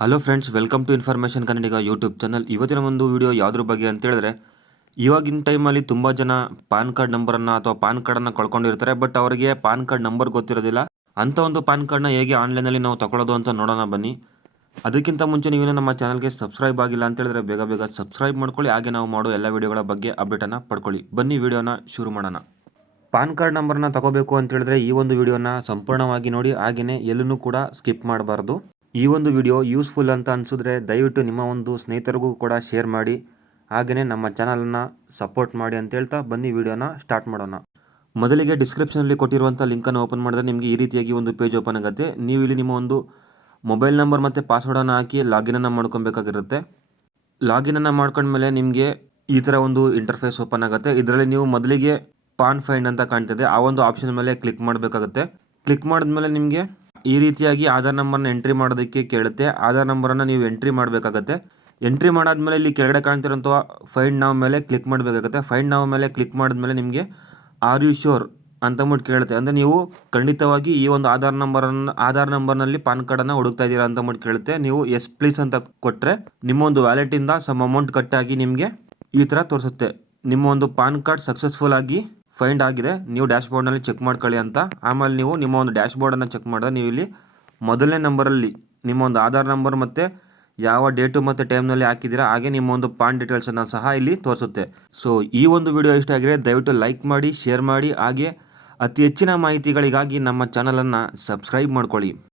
Hello friends, welcome to information Kannadiga YouTube channel. ಇವತ್ತಿನ ಒಂದು video ಯಾವುದ್ರ ಬಗ್ಗೆ ಅಂತ ಹೇಳಿದ್ರೆ, ಇವಾಗಿನ ಟೈಮಲ್ಲಿ ತುಂಬ ಜನ ಪಾನ್ ಕಾರ್ಡ್ ನಂಬರನ್ನು ಅಥವಾ ಪಾನ್ ಕಾರ್ಡನ್ನು ಕಳ್ಕೊಂಡಿರ್ತಾರೆ. ಬಟ್ ಅವರಿಗೆ ಪಾನ್ ಕಾರ್ಡ್ ನಂಬರ್ ಗೊತ್ತಿರೋದಿಲ್ಲ. ಅಂಥ ಒಂದು ಪಾನ್ ಕಾರ್ಡ್ನ ಹೇಗೆ ಆನ್ಲೈನಲ್ಲಿ ನಾವು ತಗೊಳ್ಳೋದು ಅಂತ ನೋಡೋಣ ಬನ್ನಿ. ಅದಕ್ಕಿಂತ ಮುಂಚೆ ನೀವೇನೋ ನಮ್ಮ ಚಾನಲ್ಗೆ ಸಬ್ಸ್ಕ್ರೈಬ್ ಆಗಿಲ್ಲ ಅಂತ ಹೇಳಿದ್ರೆ ಬೇಗ ಬೇಗ ಸಬ್ಸ್ಕ್ರೈಬ್ ಮಾಡ್ಕೊಳ್ಳಿ. ಹಾಗೆ ನಾವು ಮಾಡೋ ಎಲ್ಲ ವಿಡಿಯೋಗಳ ಬಗ್ಗೆ ಅಪ್ಡೇಟನ್ನು ಪಡ್ಕೊಳ್ಳಿ. ಬನ್ನಿ ವಿಡಿಯೋನ ಶುರು ಮಾಡೋಣ. ಪಾನ್ ಕಾರ್ಡ್ ನಂಬರ್ನ ತಗೋಬೇಕು ಅಂತ ಹೇಳಿದ್ರೆ ಈ ಒಂದು ವಿಡಿಯೋನ ಸಂಪೂರ್ಣವಾಗಿ ನೋಡಿ. ಹಾಗೆಯೇ ಎಲ್ಲೂ ಕೂಡ ಸ್ಕಿಪ್ ಮಾಡಬಾರ್ದು. ಈ ಒಂದು ವಿಡಿಯೋ ಯೂಸ್ಫುಲ್ ಅಂತ ಅನಿಸಿದ್ರೆ ದಯವಿಟ್ಟು ನಿಮ್ಮ ಒಂದು ಸ್ನೇಹಿತರಿಗೂ ಕೂಡ ಶೇರ್ ಮಾಡಿ. ಹಾಗೆಯೇ ನಮ್ಮ ಚಾನಲನ್ನು ಸಪೋರ್ಟ್ ಮಾಡಿ ಅಂತ ಹೇಳ್ತಾ ಬನ್ನಿ ವಿಡಿಯೋನ ಸ್ಟಾರ್ಟ್ ಮಾಡೋಣ. ಮೊದಲಿಗೆ ಡಿಸ್ಕ್ರಿಪ್ಷನಲ್ಲಿ ಕೊಟ್ಟಿರುವಂಥ ಲಿಂಕನ್ನು ಓಪನ್ ಮಾಡಿದ್ರೆ ನಿಮಗೆ ಈ ರೀತಿಯಾಗಿ ಒಂದು ಪೇಜ್ ಓಪನ್ ಆಗುತ್ತೆ. ನೀವು ಇಲ್ಲಿ ನಿಮ್ಮ ಒಂದು ಮೊಬೈಲ್ ನಂಬರ್ ಮತ್ತು ಪಾಸ್ವರ್ಡನ್ನು ಹಾಕಿ ಲಾಗಿನನ್ನು ಮಾಡ್ಕೊಬೇಕಾಗಿರುತ್ತೆ. ಲಾಗಿನನ್ನು ಮಾಡ್ಕೊಂಡ್ಮೇಲೆ ನಿಮಗೆ ಈ ಥರ ಒಂದು ಇಂಟರ್ಫೇಸ್ ಓಪನ್ ಆಗುತ್ತೆ. ಇದರಲ್ಲಿ ನೀವು ಮೊದಲಿಗೆ ಪಾನ್ ಫೈಂಡ್ ಅಂತ ಕಾಣ್ತಿದೆ, ಆ ಒಂದು ಆಪ್ಷನ್ ಮೇಲೆ ಕ್ಲಿಕ್ ಮಾಡಬೇಕಾಗುತ್ತೆ. ಕ್ಲಿಕ್ ಮಾಡಿದ್ಮೇಲೆ ನಿಮಗೆ ಈ ರೀತಿಯಾಗಿ ಆಧಾರ್ ನಂಬರ್ನ ಎಂಟ್ರಿ ಮಾಡೋದಕ್ಕೆ ಕೇಳುತ್ತೆ. ಆಧಾರ್ ನಂಬರನ್ನು ನೀವು ಎಂಟ್ರಿ ಮಾಡಬೇಕಾಗತ್ತೆ. ಎಂಟ್ರಿ ಮಾಡಾದ್ಮೇಲೆ ಇಲ್ಲಿ ಕೆಳಗಡೆ ಕಾಣ್ತಿರೋಂಥ ಫೈಂಡ್ ನಾವು ಮೇಲೆ ಕ್ಲಿಕ್ ಮಾಡಬೇಕಾಗುತ್ತೆ. ಫೈಂಡ್ ನಾವು ಮೇಲೆ ಕ್ಲಿಕ್ ಮಾಡಿದ್ಮೇಲೆ ನಿಮಗೆ ಆರ್ ಯು ಶ್ಯೂರ್ ಅಂತಂದ್ಬಿಟ್ಟು ಕೇಳುತ್ತೆ. ಅಂದರೆ ನೀವು ಖಂಡಿತವಾಗಿ ಈ ಒಂದು ಆಧಾರ್ ನಂಬರ್ನಲ್ಲಿ ಪಾನ್ ಕಾರ್ಡನ್ನು ಹುಡುಕ್ತಾ ಇದ್ದೀರಾ ಅಂತಂದ್ಬಿಟ್ಟು ಕೇಳುತ್ತೆ. ನೀವು ಎಸ್ ಪ್ಲೀಸ್ ಅಂತ ಕೊಟ್ಟರೆ ನಿಮ್ಮ ಒಂದು ವ್ಯಾಲೆಟಿಂದ ಸಮ್ ಅಮೌಂಟ್ ಕಟ್ಟಾಗಿ ನಿಮಗೆ ಈ ಥರ ತೋರಿಸುತ್ತೆ, ನಿಮ್ಮ ಒಂದು ಪಾನ್ ಕಾರ್ಡ್ ಸಕ್ಸಸ್ಫುಲ್ ಆಗಿ ಫೈಂಡ್ ಆಗಿದೆ, ನೀವು ಡ್ಯಾಶ್ ಬೋರ್ಡ್ನಲ್ಲಿ ಚೆಕ್ ಮಾಡ್ಕೊಳ್ಳಿ ಅಂತ. ಆಮೇಲೆ ನೀವು ನಿಮ್ಮ ಒಂದು ಡ್ಯಾಶ್ ಬೋರ್ಡನ್ನು ಚೆಕ್ ಮಾಡಿದ್ರೆ ನೀವು ಇಲ್ಲಿ ಮೊದಲನೇ ನಂಬರಲ್ಲಿ ನಿಮ್ಮ ಒಂದು ಆಧಾರ್ ನಂಬರ್ ಮತ್ತು ಯಾವ ಡೇಟು ಮತ್ತು ಟೈಮ್ನಲ್ಲಿ ಹಾಕಿದ್ದೀರಾ, ಹಾಗೆ ನಿಮ್ಮ ಒಂದು ಪಾನ್ ಡೀಟೇಲ್ಸನ್ನು ಸಹ ಇಲ್ಲಿ ತೋರಿಸುತ್ತೆ. ಸೊ ಈ ಒಂದು ವಿಡಿಯೋ ಇಷ್ಟ ಆಗಿದ್ರೆ ದಯವಿಟ್ಟು ಲೈಕ್ ಮಾಡಿ, ಶೇರ್ ಮಾಡಿ, ಹಾಗೆ ಅತಿ ಹೆಚ್ಚಿನ ಮಾಹಿತಿಗಳಿಗಾಗಿ ನಮ್ಮ ಚಾನಲನ್ನು ಸಬ್ಸ್ಕ್ರೈಬ್ ಮಾಡ್ಕೊಳ್ಳಿ.